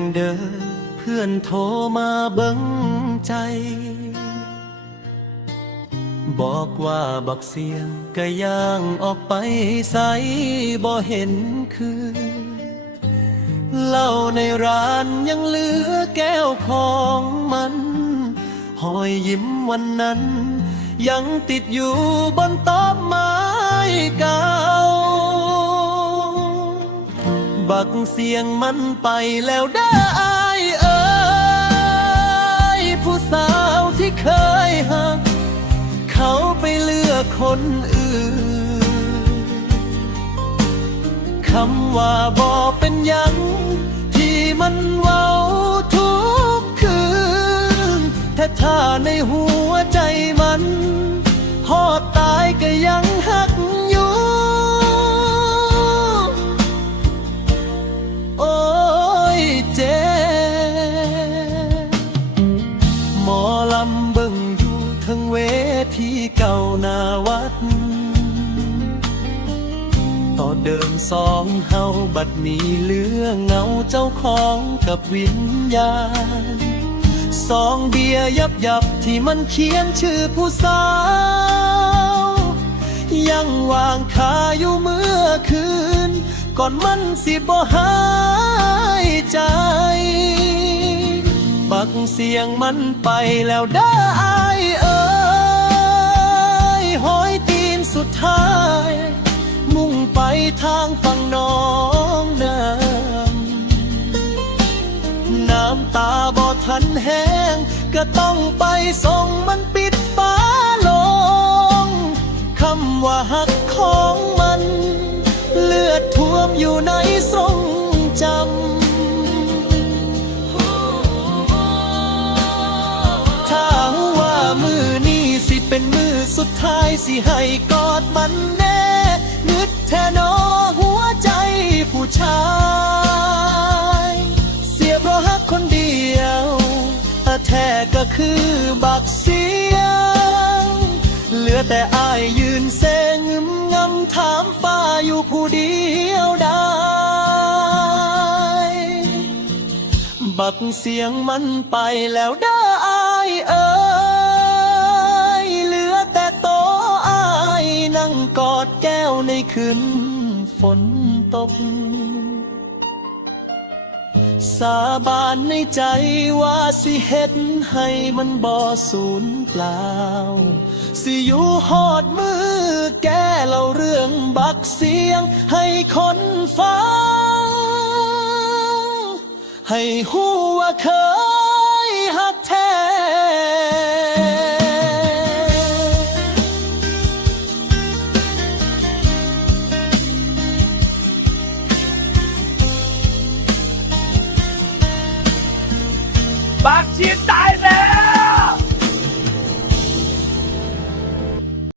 งเด้อเพื่อนโทรมาเบิ้งใจ บอกว่าบักเสียงก็ย่างออกไปใสบ่เห็นคือเหล้าในร้านยังเหลือแก้วของมันหอยยิ้มวันนั้น ยังติดอยู่บนโต๊ะ บักเสียงมันไปแล้วได้อายเอ้ยผู้สาวที่เคยหัก เขาไปเลือกคนอื่นคำว่าบอเป็นยังที่มันเว้าทุกคืนแต่ถ้าในหัวใจมัน หอดตายก็ยังหัก เดิมสองเฮาบัดนี้เหลือเงาเจ้าของกับวิญญาณสองเบียร์ยับยับที่มันเขียนชื่อผู้สาว ยังวางคาอยู่เมื่อคืน ก่อนมันสิบ่หายใจ บักเสียงมันไปแล้วได้อายเอ้ยหอยตีนสุดท้าย ทางฝั่งน้องน้ำน้ำตาบ่ทันแห้ง ก็ต้องไปส่งมันปิดฟ้าลงคำว่าหักของมัน เลือดท่วมอยู่ในทรงจำถ้าว่ามือนี้สิเป็นมือสุดท้ายสิให้กอดมันแน่ นึกแทนอหัวใจผู้ชาย เสียเพราะฮักคนเดียวแต่แท้ก็คือบักเสียง เหลือแต่อายยืนเซงมงำถามฟ้าอยู่ผู้เดียวได้ บักเสียงมันไปแล้วได้อายเอ้ย นั่งกอดแก้วในคืนฝนตก สาบานในใจว่าสิเฮ็ดให้มันบ่สูญเปล่า สิอยู่หอดมือแก้เล่าเรื่องบักเสียงให้คนฟัง ให้หูว่าเคย บักชิด